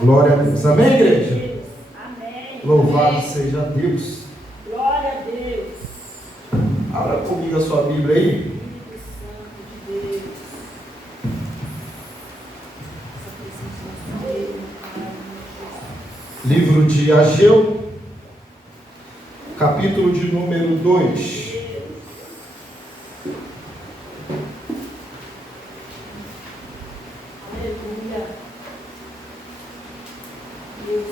Glória a Deus. Amém, igreja? Amém. Louvado seja Deus. Glória a Deus. Abra comigo a sua Bíblia aí. Espírito Santo de Deus. Essa presença dele, Livro de Ageu, capítulo de número 2. Aleluia. Deus.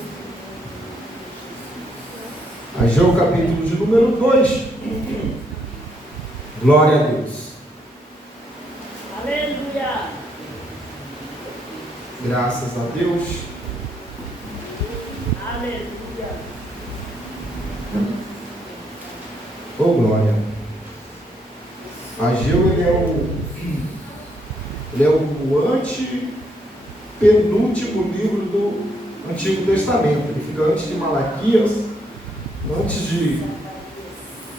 Ageu, capítulo de número 2. Glória a Deus. Aleluia. Graças a Deus. Aleluia. Oh, glória. Ageu, ele é o antepenúltimo livro do Antigo Testamento. Ele fica antes de Malaquias, antes de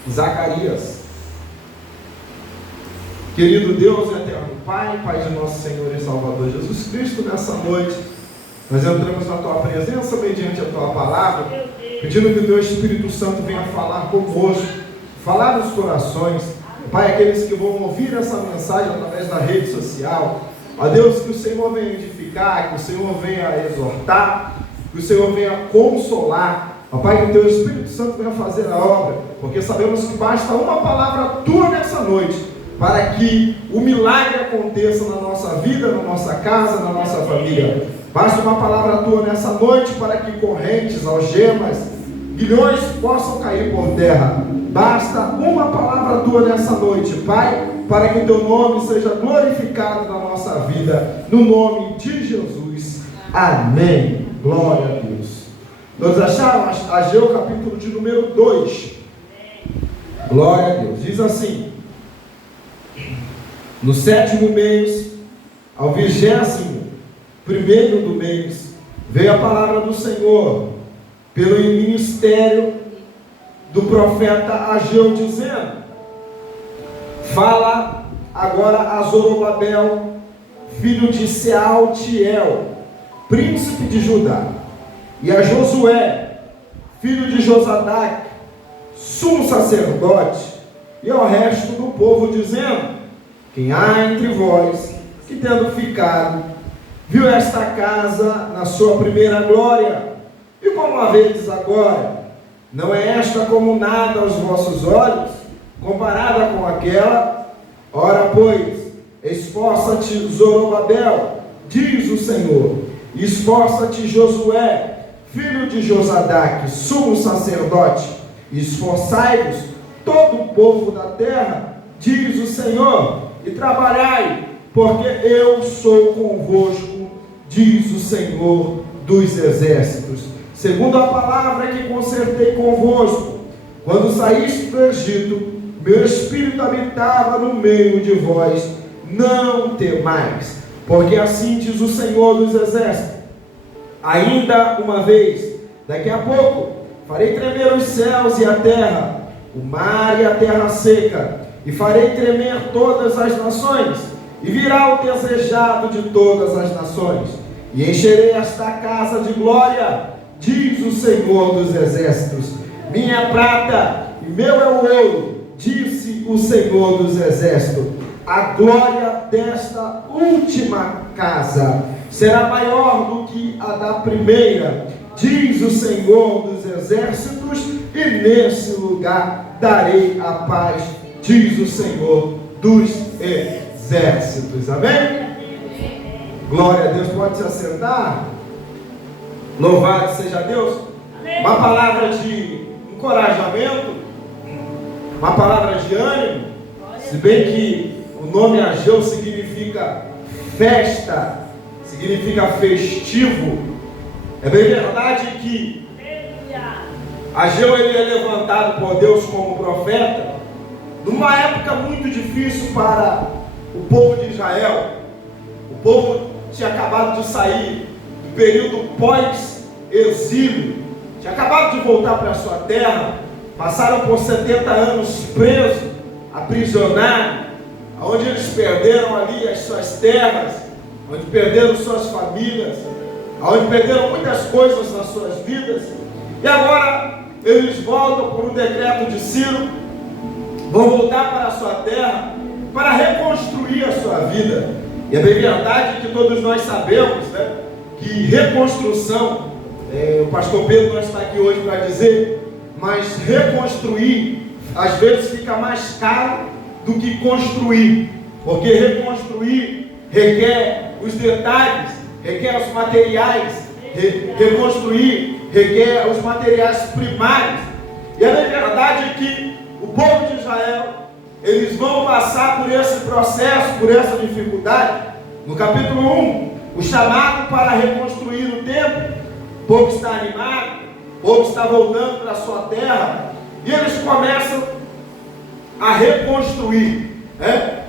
Zacarias. Querido Deus, eterno Pai, Pai de nosso Senhor e Salvador Jesus Cristo, nessa noite nós entramos na Tua presença mediante a Tua palavra, pedindo que o Teu Espírito Santo venha falar conosco, falar nos corações. Pai, aqueles que vão ouvir essa mensagem através da rede social, ó Deus, que o Senhor venha edificar, que o Senhor venha exortar, que o Senhor venha consolar, ó Pai, que o Teu Espírito Santo venha fazer a obra, porque sabemos que basta uma palavra Tua nessa noite, para que o milagre aconteça na nossa vida, na nossa casa, na nossa família. Basta uma palavra Tua nessa noite para que correntes, algemas, grilhões possam cair por terra. Basta uma palavra Tua nessa noite, Pai, para que o Teu nome seja glorificado na nossa vida, no nome de Jesus. Amém. Glória a Deus. Nós achamos Ageu, capítulo de número 2. Glória a Deus. Diz assim: no 7º mês, ao 21º do mês, veio a palavra do Senhor pelo ministério do profeta Ageu, dizendo: fala agora a Zorobabel, filho de Sealtiel, príncipe de Judá, e a Josué, filho de Josadac, sumo sacerdote, e ao resto do povo, dizendo: quem há entre vós que, tendo ficado, viu esta casa na sua primeira glória, e como a vedes agora, não é esta como nada aos vossos olhos, comparada com aquela? Ora, pois, esforça-te, Zorobabel, diz o Senhor, e esforça-te, Josué, filho de Josadac, sumo sacerdote, e esforçai-vos, todo o povo da terra, diz o Senhor, e trabalhai, porque eu sou convosco, diz o Senhor dos exércitos, segundo a palavra que concertei convosco, quando saíste do Egito, meu espírito habitava no meio de vós, não temais, porque assim diz o Senhor dos exércitos, ainda uma vez, daqui a pouco, farei tremer os céus e a terra, o mar e a terra seca, e farei tremer todas as nações, e virá o desejado de todas as nações, e encherei esta casa de glória, diz o Senhor dos exércitos. Minha é prata e meu é o ouro, disse o Senhor dos exércitos. A glória desta última casa será maior do que a da primeira, diz o Senhor dos exércitos, e nesse lugar darei a paz, diz o Senhor dos exércitos. Amém? Glória a Deus. Pode se assentar. Louvado seja Deus. Uma palavra de encorajamento, uma palavra de ânimo. Se bem que o nome Ageu significa festa, significa festivo. É bem verdade que Ageu, ele é levantado por Deus como profeta numa época muito difícil para o povo de Israel. O povo tinha acabado de sair do período pós-exílio, tinha acabado de voltar para a sua terra, passaram por 70 anos presos, aprisionados, onde eles perderam ali as suas terras, onde perderam suas famílias, onde perderam muitas coisas nas suas vidas, e agora eles voltam por um decreto de Ciro, vão voltar para a sua terra, para reconstruir a sua vida. E é bem verdade que todos nós sabemos, né, que reconstrução, o pastor Pedro não está aqui hoje para dizer, mas reconstruir às vezes fica mais caro do que construir, porque reconstruir requer os detalhes, requer os materiais, reconstruir requer os materiais primários. E é bem verdade que o povo de Israel, eles vão passar por esse processo, por essa dificuldade. No capítulo 1, o chamado para reconstruir o templo, o povo está animado, o povo está voltando para a sua terra, e eles começam a reconstruir,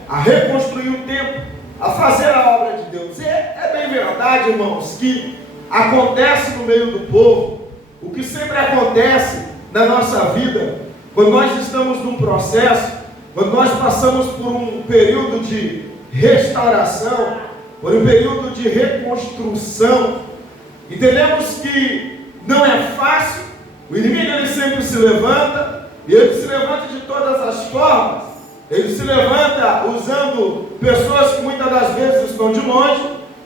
a reconstruir o templo, a fazer a obra de Deus. E é bem verdade, irmãos, que acontece no meio do povo, o que sempre acontece na nossa vida, quando nós estamos num processo, quando nós passamos por um período de restauração, por um período de reconstrução, entendemos que não é fácil, o inimigo ele sempre se levanta, e ele se levanta de todas as formas, ele se levanta usando pessoas que muitas das vezes estão de longe,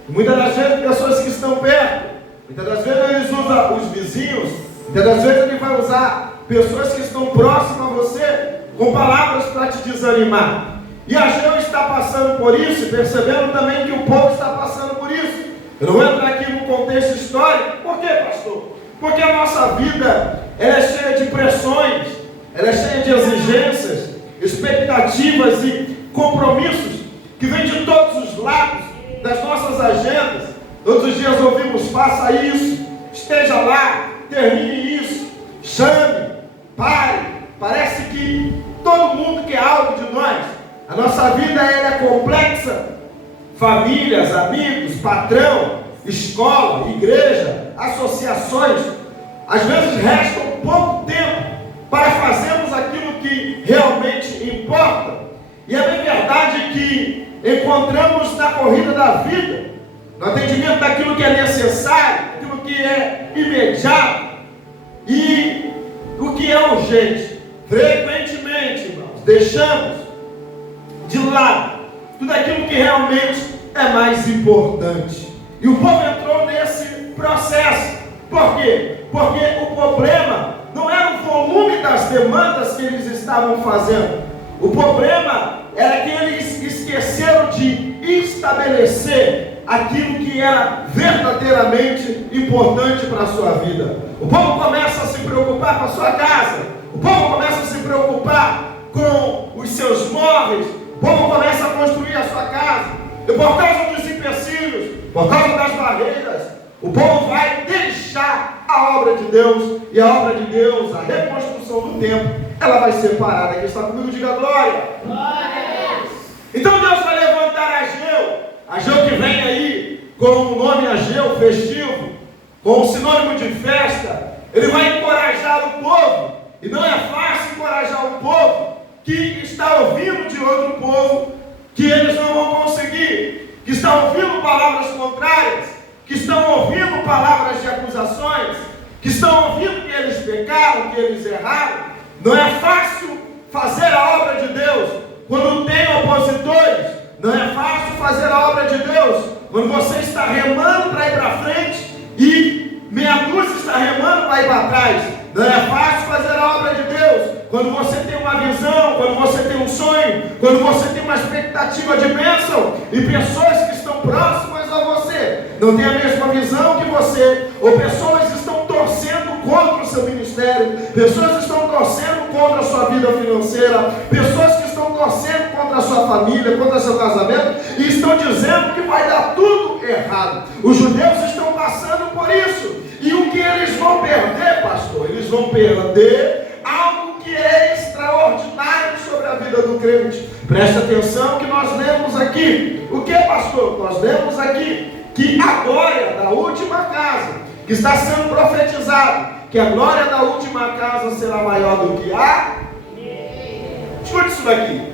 muitas das vezes pessoas que estão perto, muitas das vezes ele usa os vizinhos, muitas das vezes ele vai usar pessoas que estão próximas a você, com palavras para te desanimar. E Ageu está passando por isso, percebendo também que o povo está passando por isso. Eu não vou entrar aqui no contexto histórico. Por quê, pastor? Porque a nossa vida ela é cheia de pressões, ela é cheia de exigências, expectativas e compromissos que vêm de todos os lados das nossas agendas. Todos os dias ouvimos: faça isso, esteja lá, termine isso, chame, pare. Parece que todo mundo quer algo de nós. A nossa vida ela é complexa. Famílias, amigos, patrão, escola, igreja, associações. Às vezes resta pouco tempo para fazermos aquilo que realmente importa. E é bem verdade que encontramos na corrida da vida, no atendimento daquilo que é necessário, aquilo que é imediato e o que é urgente. Frequentemente, irmãos, deixamos de lado tudo aquilo que realmente é mais importante. E o povo entrou nesse processo. Por quê? Porque o problema não era o volume das demandas que eles estavam fazendo. O problema era que eles esqueceram de estabelecer aquilo que era verdadeiramente importante para a sua vida. O povo começa a se preocupar com a sua casa. O povo começa a se preocupar com os seus móveis. O povo começa a construir a sua casa. E por causa dos empecilhos, por causa das barreiras, o povo vai deixar a obra de Deus. E a obra de Deus, a reconstrução do templo, ela vai ser parada. Quem está comigo, diga glória. Glória. Então Deus vai levantar Ageu. Ageu que vem aí com o nome Ageu, festivo, com o sinônimo de festa. Ele vai encorajar o povo. E não é fácil encorajar o povo que está ouvindo de outro povo que eles não vão conseguir, que está ouvindo palavras contrárias, que estão ouvindo palavras de acusações, que estão ouvindo que eles pecaram, que eles erraram. Não é fácil fazer a obra de Deus quando tem opositores. Não é fácil fazer a obra de Deus quando você está remando para ir para frente e meia dúzia está remando para ir para trás. Não é fácil fazer a obra de Deus quando você tem uma visão, quando você tem um sonho, quando você tem uma expectativa de bênção e pessoas que estão próximas a você não têm a mesma visão que você, ou pessoas estão torcendo contra o seu ministério, pessoas estão torcendo contra a sua vida financeira, pessoas que estão torcendo contra a sua família, contra o seu casamento e estão dizendo que vai dar tudo errado. Os judeus estão passando por isso. E o que eles vão perder, pastor? Eles vão perder algo que é extraordinário sobre a vida do crente. Presta atenção que nós lemos aqui. O que, pastor? Nós lemos aqui que a glória da última casa, que está sendo profetizado, que a glória da última casa será maior do que a... Escute isso daqui.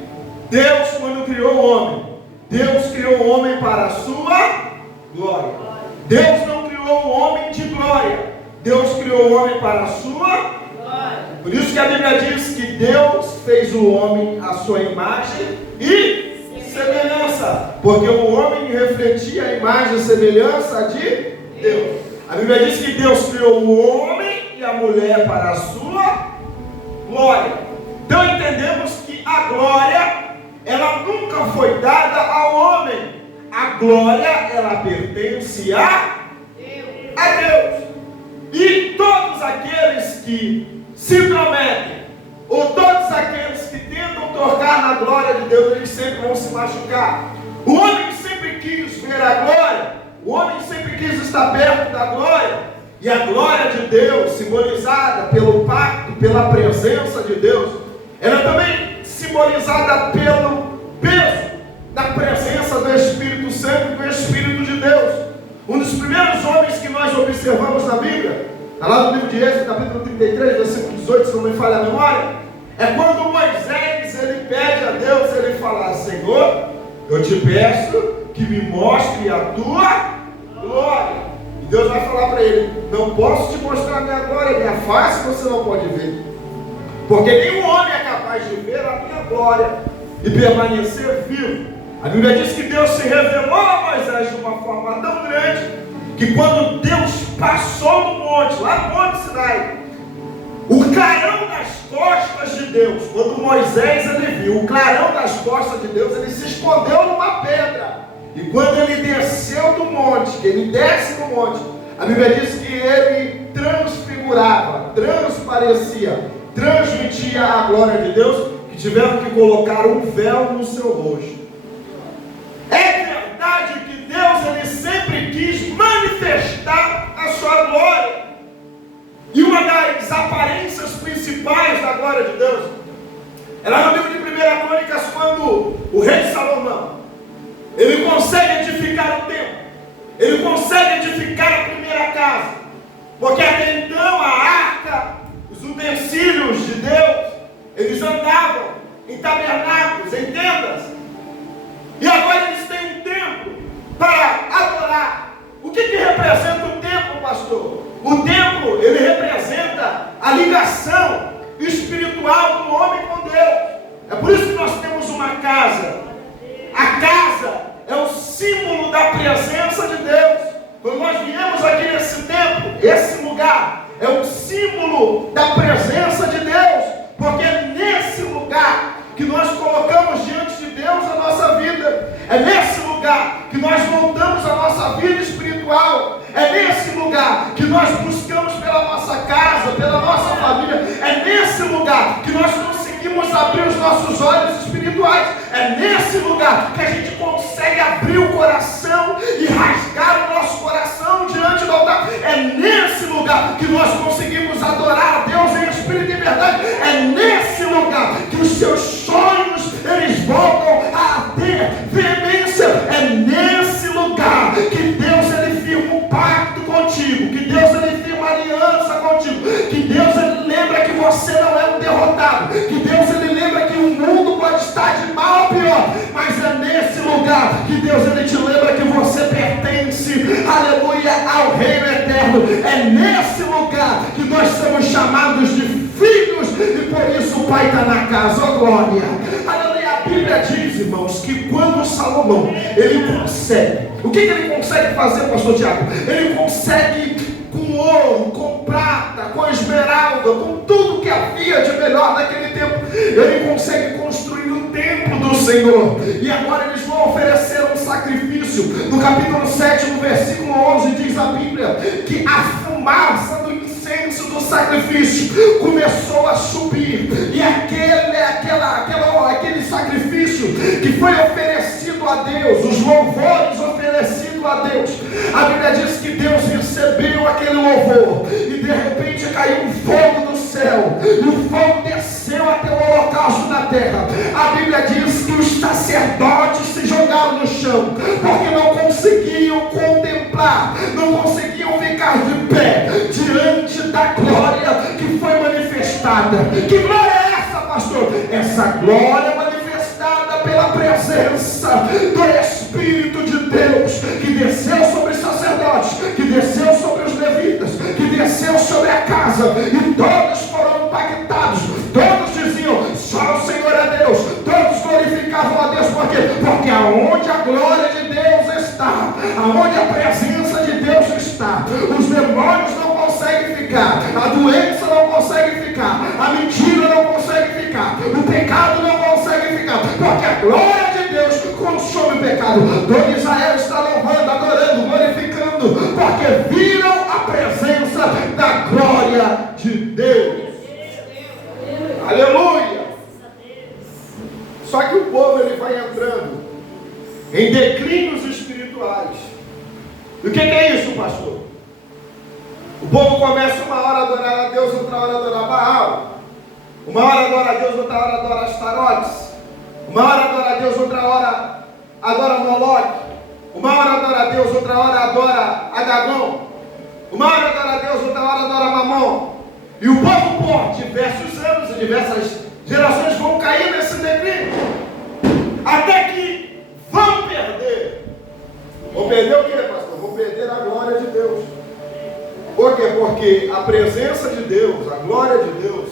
Deus, quando criou o homem, Deus criou o homem para a sua glória. Deus não criou o criou o homem para a sua. Por isso que a Bíblia diz que Deus fez o homem à sua imagem e semelhança. Porque o homem refletia a imagem e semelhança de Deus. A Bíblia diz que Deus criou o homem e a mulher para a sua glória. Então entendemos que a glória, ela nunca foi dada ao homem. A glória, ela pertence a Deus. E todos aqueles que se intrometem, ou todos aqueles que tentam tocar na glória de Deus, eles sempre vão se machucar. O homem sempre quis ver a glória, o homem sempre quis estar perto da glória, e a glória de Deus, simbolizada pelo pacto, pela presença de Deus, ela também simbolizada pelo peso da presença do Espírito Santo, do Espírito de Deus. Um dos primeiros homens que nós observamos na Bíblia, está lá no livro de Êxodo, capítulo 33, versículo 18, se não me falha a memória, é quando Moisés, ele pede a Deus, ele fala: Senhor, eu te peço que me mostre a tua glória. E Deus vai falar para ele: não posso te mostrar a minha glória, minha face você não pode ver, porque nenhum homem é capaz de ver a minha glória e permanecer vivo. A Bíblia diz que Deus se revelou a Moisés de uma forma tão grande, que quando Deus passou no monte, lá no Monte Sinai, o clarão das costas de Deus, quando Moisés ele viu o clarão das costas de Deus, ele se escondeu numa pedra. E quando ele desceu do monte, que ele desce do monte, a Bíblia diz que ele transfigurava, transparecia, transmitia a glória de Deus, que tiveram que colocar um véu no seu rosto. É verdade que Deus ele sempre quis manifestar a sua glória. E uma das aparências principais da glória de Deus é lá no livro de 1 Crônicas, quando o rei Salomão ele consegue edificar o templo, ele consegue edificar a primeira casa, porque até então a arca, os utensílios de Deus, eles andavam em tabernáculos, em tendas. E agora eles têm um templo para adorar. O que representa o templo, pastor? O templo, ele representa a ligação espiritual do homem com Deus. É por isso que nós temos uma casa. A casa é o símbolo da presença de Deus. Quando nós viemos aqui nesse templo, esse lugar é o símbolo da presença de Deus, porque é nesse lugar que nós colocamos diante de Deus a nossa vida. É nesse lugar que nós voltamos a nossa vida espiritual. É nesse lugar que nós buscamos pela nossa casa, pela nossa família. É nesse lugar que nós conseguimos abrir os nossos olhos espirituais. É nesse lugar que a gente consegue abrir o coração e rasgar o nosso coração diante do altar. É nesse lugar que nós conseguimos adorar a Deus em espírito e verdade. É nesse lugar que os seus sonhos eles voltam a ter veemência. É nesse lugar que Deus ele firma um pacto contigo, que Deus ele firma aliança contigo, que Deus ele lembra que você não é um derrotado, que Deus ele lembra que o mundo pode estar de mal a pior, mas é nesse lugar que Deus ele te lembra que você pertence, aleluia, ao reino eterno. É nesse lugar que nós somos chamados de filhos, e por isso o Pai está na casa. Oh glória, aleluia. A Bíblia diz, irmãos, que quando Salomão ele consegue, o que ele consegue fazer, pastor Tiago? Ele consegue com ouro, com prata, com esmeralda, com tudo que havia de melhor naquele tempo, ele consegue construir o templo do Senhor. E agora eles vão oferecer um sacrifício. No capítulo 7, no versículo 11, diz a Bíblia que a fumaça do incenso do sacrifício começou a subir, e aquele sacrifício que foi oferecido a Deus, os louvores oferecidos a Deus, a Bíblia diz que Deus recebeu aquele louvor, e de repente caiu um fogo do céu, e o fogo desceu até o holocausto na terra. A Bíblia diz que os sacerdotes se jogaram no chão, porque não conseguiam contemplar, não conseguiam ficar de pé diante da glória que foi manifestada. Que glória é essa, pastor? Essa glória manifestada pela presença do Espírito de Deus, que desceu sobre os sacerdotes, que desceu sobre os levitas, que desceu sobre a casa casa, e todos foram impactados, todos diziam, só o Senhor é Deus, todos glorificavam a Deus, por quê? Porque aonde a glória de Deus está, aonde a presença de Deus está, os demônios não conseguem ficar, a doença não consegue ficar, a mentira não consegue ficar, o pecado não consegue ficar, porque a glória de Deus consome o pecado. Todo Israel está louvando, adorando, glorificando, porque viram a presença da glória de Deus. Aleluia! Só que o povo ele vai entrando em declínios espirituais. E o que é isso, pastor? O povo começa uma hora a adorar a Deus, outra hora a adorar Baal. Uma hora adora a Deus, outra hora adora Astarotes. Uma hora adora a Deus, outra hora adora Moloque. Uma hora adora a Deus, outra hora adora Adagão. Uma hora adora a Deus, outra hora adora Mamon. E o povo por diversos anos e diversas gerações vão cair nesse declínio. Até que vão perder. Vão perder o quê, pastor? Vão perder a glória de Deus. Por quê? Porque a presença de Deus, a glória de Deus,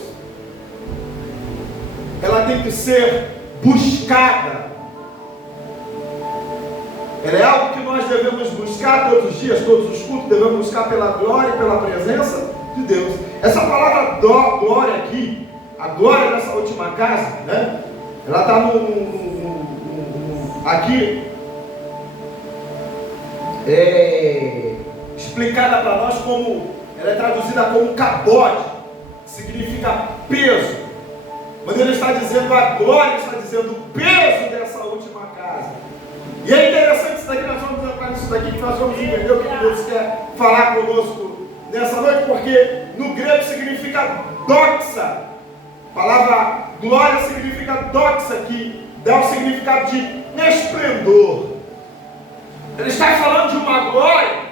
ela tem que ser buscada. Ela é algo que nós devemos buscar todos os dias, todos os cultos, devemos buscar pela glória e pela presença de Deus. Essa palavra glória aqui, a glória dessa última casa, né? Ela está aqui explicada para nós como, ela é traduzida como cabode, que significa peso. Quando ele está dizendo a glória, ele está dizendo o peso dessa última casa. E é interessante isso daqui, nós vamos entrar nisso daqui, que nós vamos entender o que Deus quer falar conosco nessa noite, porque no grego significa doxa. A palavra glória significa doxa, que dá o significado de esplendor. Ele está falando de uma glória,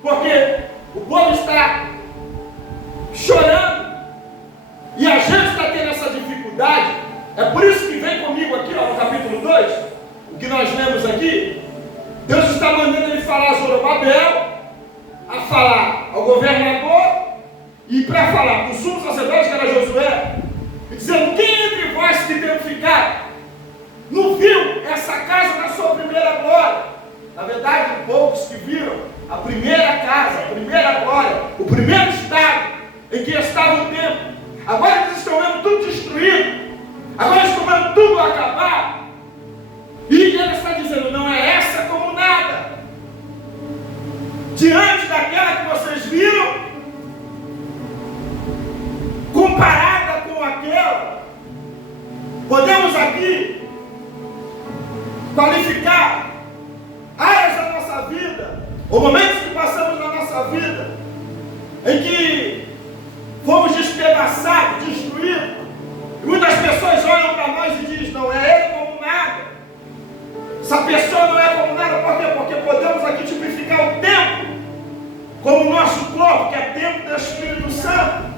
porque o povo está chorando, e a gente está tendo essa dificuldade. É por isso que vem comigo aqui, ó, no capítulo 2, o que nós lemos aqui. Deus está mandando ele falar a Zorobabel, a falar ao governador, e para falar para o sumo sacerdote, que era Josué, e dizendo: quem entre vós que tem ficado não viu essa casa na sua primeira glória? Na verdade, poucos que viram a primeira casa, a primeira glória, o primeiro estado em que estava o templo. Agora eles estão vendo tudo destruído, agora eles estão vendo tudo acabar, e ele está dizendo: não é essa como nada, diante daquela que vocês viram, comparada com aquela. Podemos aqui qualificar áreas da nossa vida, ou momentos que passamos na nossa vida, em que fomos despedaçados, destruídos, e muitas pessoas olham para nós e dizem: não é ele como nada, essa pessoa não é como nada. Por quê? Porque podemos aqui tipificar o templo como o nosso corpo, que é templo do Espírito Santo.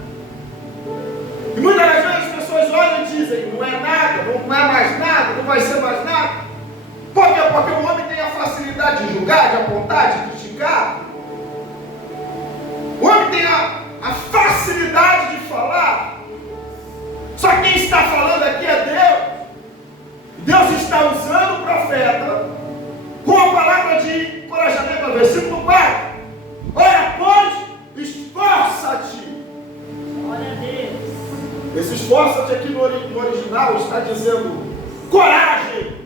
E muitas das vezes as pessoas olham e dizem: não é nada, não é mais nada, não vai ser mais nada. Por quê? Porque o homem tem a facilidade de julgar, de apontar, de criticar. O homem tem a facilidade de falar. Só que quem está falando aqui é Deus. Deus está usando o profeta com a palavra de encorajamento. Versículo 4: ora, pois, esforça-te. Glória a Deus. Esse esforça-te aqui no original está dizendo coragem.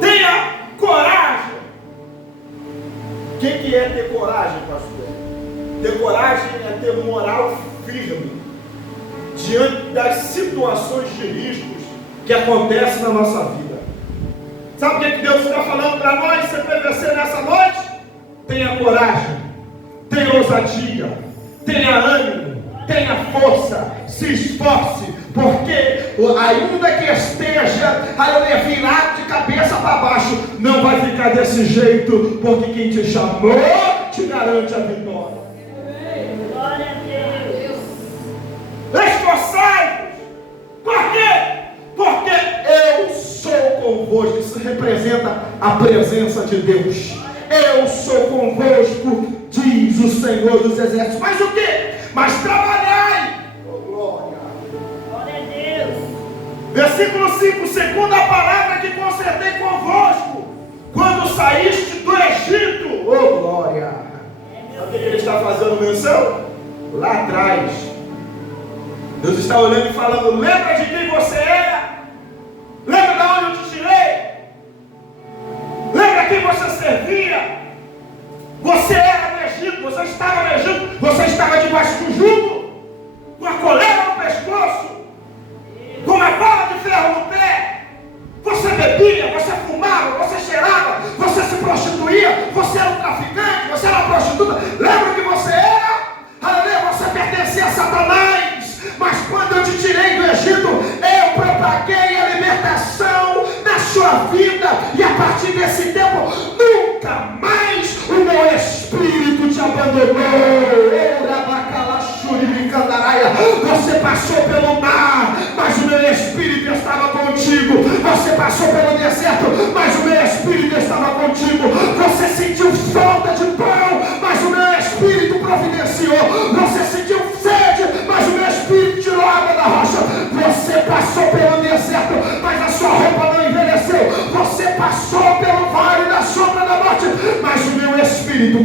Tenha coragem. O que é ter coragem, pastor? Ter coragem é ter moral firme diante das situações de riscos que acontecem na nossa vida. Sabe o que Deus está falando para nós, CPVC, nessa noite? Tenha coragem, tenha ousadia, tenha ânimo, tenha força, se esforce, porque ainda que esteja virado de cabeça para baixo, não vai ficar desse jeito, porque quem te chamou te garante a vitória. Glória a Deus. Esforçai-vos. Por quê? Porque eu sou convosco. Isso representa a presença de Deus. eu sou convosco, diz o Senhor dos Exércitos. Mas o quê? Mas trabalhai. Oh, glória. Glória a Deus. Versículo 5, segundo a palavra que concertei convosco, quando saíste do Egito. Oh, glória. Sabe o que ele está fazendo menção? Lá atrás, Deus está olhando e falando: lembra de quem você era? Lembra de onde eu te tirei? Lembra quem você servia? Você era no Egito, você estava no Egito, você estava debaixo do jugo, com a coleira no pescoço, com uma bola de ferro no pé. Você bebia, você fumava, você cheirava, você se prostituía, você era um traficante, você era uma prostituta. Lembra que você era? Aleluia, você pertencia a Satanás. Mas quando eu te tirei do Egito, eu propaguei a libertação na sua vida. E a partir desse tempo, nunca mais o meu espírito te abandonou. Você passou pelo mar, mas o meu espírito estava contigo. Você passou pelo deserto, mas o meu espírito estava contigo. Você sentiu falta de pão, mas o meu espírito providenciou. Você sentiu sede, mas o meu espírito tirou água da rocha. Você passou pelo deserto, mas a sua roupa não envelheceu. Você passou pelo vale da sombra da morte, mas o meu espírito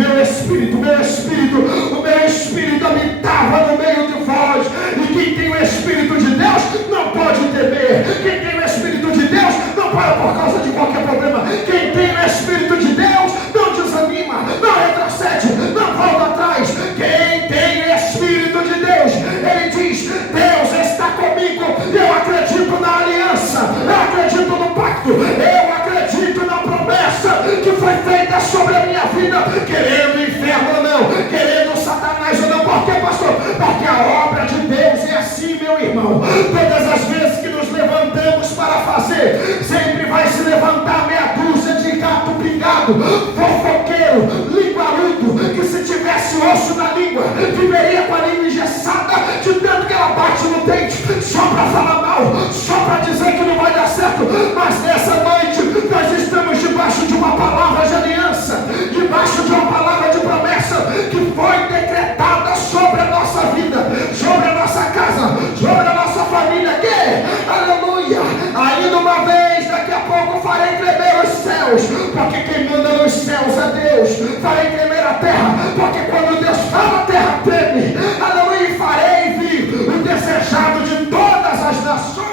habitava no meio de vós. E quem tem o Espírito de Deus não pode temer. Quem tem o Espírito de Deus não para por causa de qualquer problema. Quem tem o Espírito de Deus não desanima, não retrocede, não volta atrás. Quem tem o Espírito de Deus, ele diz: Deus está comigo. Eu acredito na aliança, eu acredito no pacto, eu acredito na promessa que foi feita sobre a minha vida. Querendo o inferno ou não, querendo Satanás ou não. Por quê, pastor? Porque a obra de Deus é assim, meu irmão. Todas as vezes que nos levantamos para fazer, sempre vai se levantar meia dúzia de gato pingado, fofoqueiro, linguarudo, que se tivesse osso na língua, viveria com a língua engessada, de tanto que ela bate no dente, só para falar mal, só para dizer que não vai dar certo. Mas nessa noite, nós estamos debaixo de uma palavra de aliança, debaixo de uma palavra de promessa, que foi decretada sobre a nossa vida, sobre a nossa casa, sobre a nossa família. Que, aleluia, ainda uma vez, daqui a pouco farei tremer os céus, porque quem manda nos céus é Deus. Farei tremer a terra, porque quando Deus fala, a terra treme. Aleluia, e farei vir o desejado de todas as nações.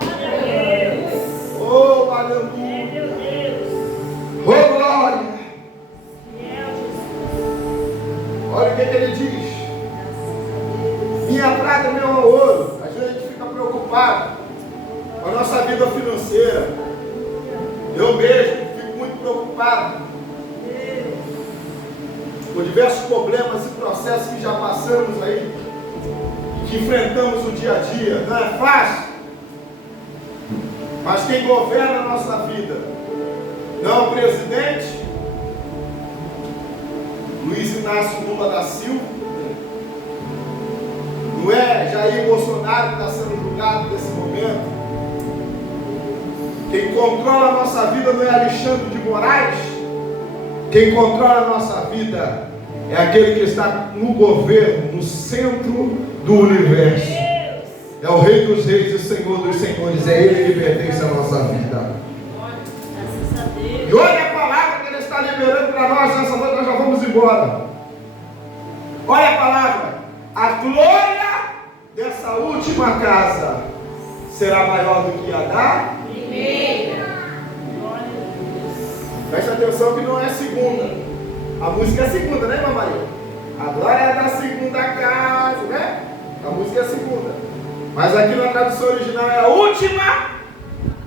Glória a Deus. Oh, aleluia. Meu Deus. Oh, glória. Fiel Jesus. Olha o que ele diz: minha prata e meu ouro. Às vezes a gente fica preocupado com a nossa vida financeira. Eu mesmo fico muito preocupado com diversos problemas e processos que já passamos aí, que enfrentamos no dia a dia. Não é fácil, mas quem governa a nossa vida não é o presidente Luiz Inácio Lula da Silva, não é Jair Bolsonaro que está sendo julgado nesse momento. Quem controla a nossa vida não é Alexandre de Moraes. Quem controla a nossa vida é aquele que está no governo, no centro do universo. É o Rei dos Reis e Senhor dos Senhores. É Ele que pertence à nossa vida. Graças a Deus. E olha a palavra que Ele está liberando para nós nessa noite. Nós já vamos embora. Olha a palavra: a glória dessa última casa será maior do que a da Primeira. Glória a Deus. Preste atenção que não é segunda. A música é segunda, né, irmã Maria? A glória é da segunda casa, né? A música é segunda. Mas aqui na tradução original é a última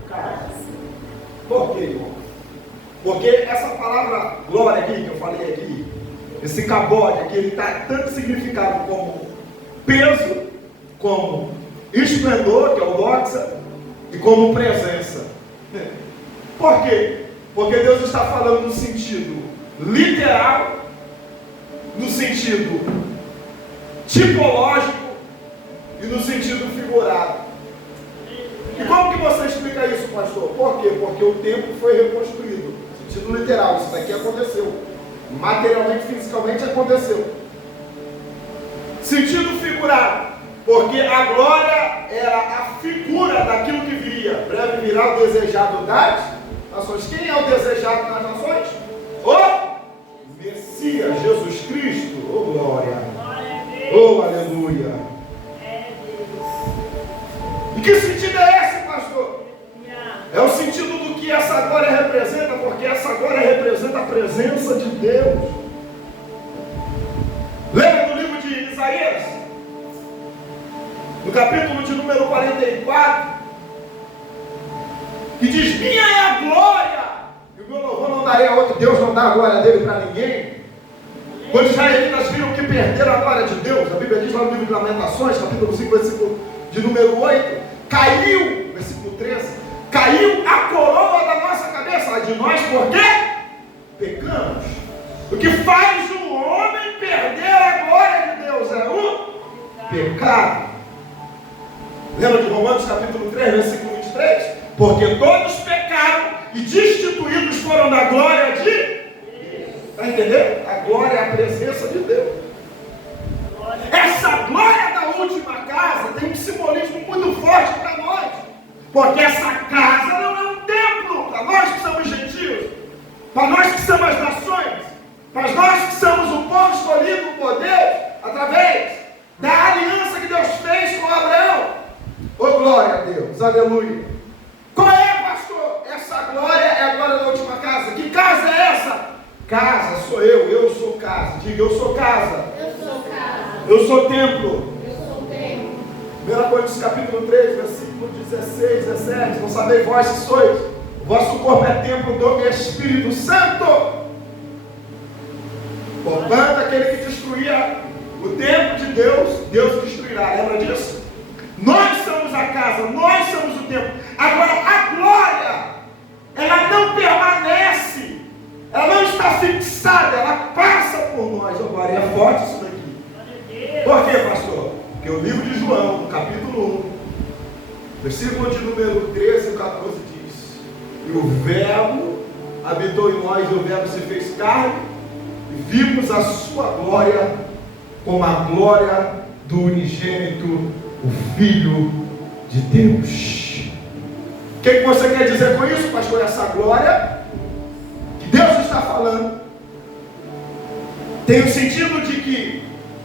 casa. Por quê, irmão? Porque essa palavra glória aqui, que eu falei aqui, esse cabode aqui, ele está tanto significado como peso, como esplendor, que é o doxa, e como presença. Por quê? Porque Deus está falando no sentido literal, no sentido tipológico e no sentido figurado. E como que você explica isso, pastor? Por quê? Porque o templo foi reconstruído, no sentido sentido literal, isso daqui aconteceu. Materialmente, fisicamente aconteceu. Sentido figurado, porque a glória era a figura daquilo que viria. Breve virá o desejado das nações. Quem é o desejado das nações? O Messias, Jesus Cristo. Oh glória, oh aleluia. E que sentido é esse, pastor? É o sentido do que essa glória representa, porque essa glória representa a presença de Deus. Lembra do livro de Isaías? No capítulo de número 44, que diz: minha é a glória, e o meu louvor não darei a outro. Deus não dá a glória dele para ninguém. Quando os israelitas viram que perderam a glória de Deus, a Bíblia diz lá no livro de Lamentações, capítulo 5, versículo de número 8, caiu, versículo 13, caiu a coroa da nossa cabeça, de nós, por quê? Pecamos. O que faz o homem perder a glória de Deus é o pecado. Lembra de Romanos capítulo 3, versículo 23? Porque todos pecaram e destituídos foram da glória de Deus. Está entendendo? A glória é a presença de Deus. Essa glória da última casa tem um simbolismo muito forte para nós. Porque essa casa não é um templo para nós que somos gentios, para nós que somos as nações, para nós que somos o povo escolhido por Deus, através da aliança que Deus fez com Abraão. Oh glória a Deus, aleluia. Qual é, pastor? Essa glória é a glória da última casa. Que casa é essa? Casa sou eu sou casa. Diga, eu sou casa. Eu sou casa. Eu sou templo. Eu sou templo. 1 Coríntios capítulo 3, versículo 16, 17. Não sabeis vós que sois, o vosso corpo é templo do Espírito Santo. Portanto, aquele que destruía o templo de Deus, Deus destruirá. Lembra disso? Nós somos a casa, nós somos o templo. Agora, a glória, ela não permanece, ela não está fixada, ela passa por nós. Agora, é forte isso daqui. Por quê, pastor? Porque o livro de João, no capítulo 1, versículo de número 13 e 14 diz: e o verbo habitou em nós, e o verbo se fez carne, e vimos a sua glória, como a glória do unigênito, o Filho de Deus. O que você quer dizer com isso, pastor? Essa glória que Deus está falando tem o sentido de que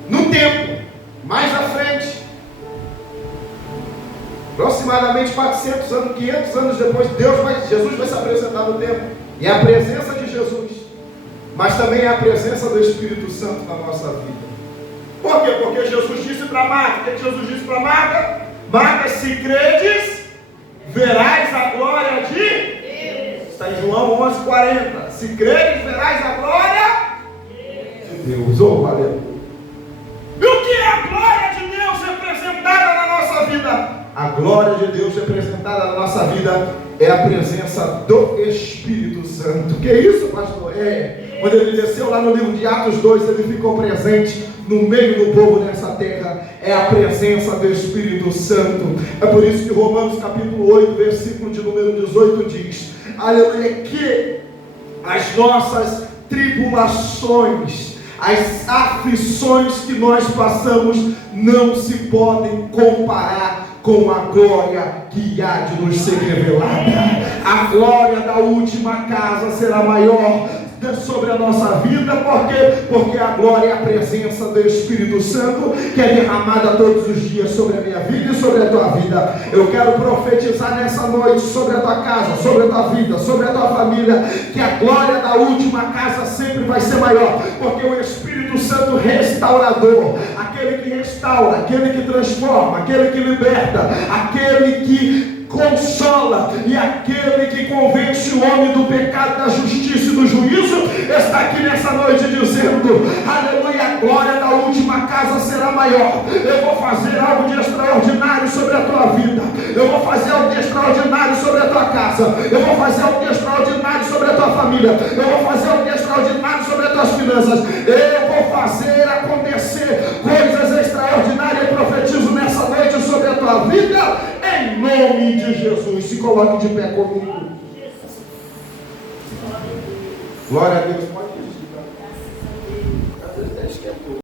no tempo mais à frente, aproximadamente 400 anos, 500 anos depois, Jesus vai se apresentar no templo, e a presença de Jesus, mas também a presença do Espírito Santo na nossa vida. Por quê? Porque Jesus disse para Marta, o que Jesus disse para Marta? Marta, se credes, verás a glória de Deus. Está em João 11:40. Se credes, verás a glória de Deus. Oh, aleluia. E o que é a glória de Deus representada na nossa vida? A glória de Deus representada na nossa vida é a presença do Espírito Santo. Que é isso, pastor? Quando ele desceu lá no livro de Atos 2, ele ficou presente no meio do povo nessa terra. É a presença do Espírito Santo. É por isso que Romanos capítulo 8, versículo de número 18 diz: aleluia, que as nossas tribulações, as aflições que nós passamos não se podem comparar com a glória que há de nos ser revelada. A glória da última casa será maior sobre a nossa vida, porque a glória é a presença do Espírito Santo que é derramada todos os dias sobre a minha vida e sobre a tua vida. Eu quero profetizar nessa noite sobre a tua casa, sobre a tua vida, sobre a tua família, que a glória da última casa sempre vai ser maior, porque o Espírito Santo restaurador, aquele que restaura, aquele que transforma, aquele que liberta, aquele que consola e aquele que convence o homem do pecado, da justiça e do juízo, está aqui nessa noite dizendo: aleluia, a glória da última casa será maior. Eu vou fazer algo de extraordinário sobre a tua vida, eu vou fazer algo de extraordinário sobre a tua casa, eu vou fazer algo de extraordinário sobre a tua família, eu vou fazer algo de extraordinário sobre as tuas finanças, eu vou fazer acontecer coisas extraordinárias. Eu profetizo nessa noite sobre a tua vida, em nome de Jesus. Se coloque de pé comigo. Glória a Deus. Pode